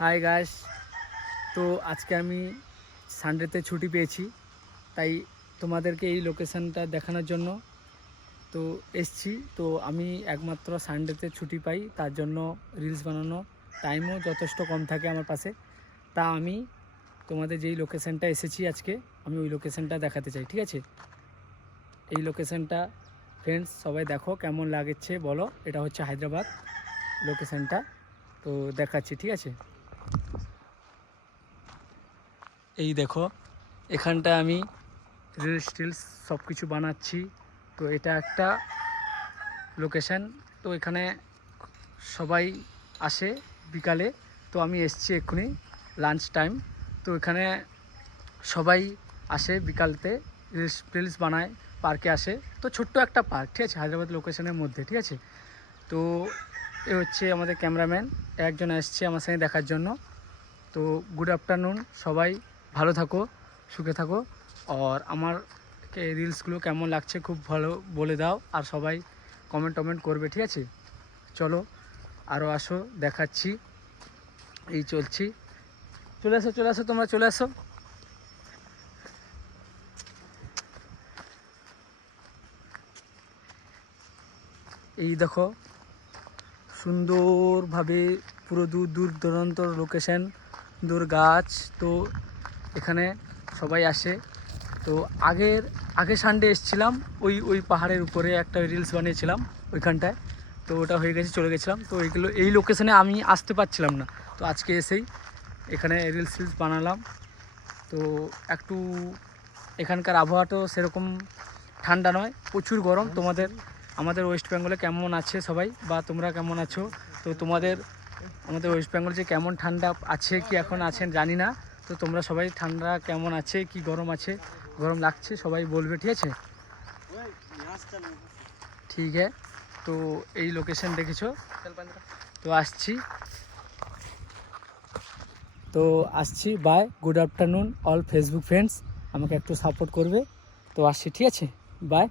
Hi guys. তো আজকে আমি সানডেতে ছুটি পেয়েছি, তাই তোমাদেরকে এই লোকেশানটা দেখানোর জন্য তো এসছি। তো আমি একমাত্র সানডেতে ছুটি পাই, তার জন্য রিলস বানানো টাইমও যথেষ্ট কম থাকে আমার পাশে। তা আমি তোমাদের যেই লোকেশানটা এসেছি আজকে, আমি ওই লোকেশানটা দেখাতে চাই, ঠিক আছে? এই লোকেশানটা ফ্রেন্ডস সবাই দেখো কেমন লাগছে বলো। এটা হচ্ছে হায়দ্রাবাদ লোকেশানটা, তো দেখাচ্ছি, ঠিক আছে? এই দেখো, এখানটা আমি রিলস টিলস সব কিছু বানাচ্ছি। তো এটা একটা লোকেশান। তো এখানে সবাই আসে বিকালে। তো আমি এসছি এক্ষুনি লাঞ্চ টাইম। তো এখানে সবাই আসে বিকালতে, রিলস টিলস বানায়, পার্কে আসে। তো ছোট্ট একটা পার্ক, ঠিক আছে, হায়দ্রাবাদ লোকেশানের মধ্যে, ঠিক আছে? তো এ হচ্ছে আমাদের ক্যামেরাম্যান, একজন এসছে আমার সঙ্গে দেখার জন্য। তো গুড আফটারনুন সবাই, ভালো থাকো, সুখে থাকো। আর আমার রিলসগুলো কেমন লাগছে খুব ভালো বলে দাও, আর সবাই কমেন্ট করবে, ঠিক আছে? চলো আরও আসো, দেখাচ্ছি। এই চলছি, চলে আসো তোমরা, চলে আসো। এই দেখো সুন্দরভাবে পুরো দূর দূর দূরান্ত লোকেশন, দূর গাছ। তো এখানে সবাই আসে। তো আগে সানডে এসেছিলাম, ওই পাহাড়ের উপরে একটা রিলস বানিয়েছিলাম ওইখানটায়। তো ওটা হয়ে গেছে, চলে গেছিলাম। তো এই লোকেশানে আমি আসতে পারছিলাম না, তো আজকে এসেই এখানে রিলস বানালাম। তো একটু এখানকার আবহাওয়াটাও সেরকম ঠান্ডা নয়, প্রচুর গরম। আমাদের ওয়েস্ট বেঙ্গলে কেমন আছে সবাই, বা তোমরা কেমন আছো? তো আমাদের ওয়েস্ট বেঙ্গল যে কেমন ঠান্ডা আছে কি এখন আছেন জানি না। তো তোমরা সবাই ঠান্ডা কেমন আছে কি গরম আছে, গরম লাগছে সবাই বলবে, ঠিক আছে? ঠিক আছে। তো এই লোকেশন দেখেছো, তো আসছি। Bye, good afternoon all Facebook friends, আমাকে একটু সাপোর্ট করবে। তো আসছি, ঠিক আছে? বাই।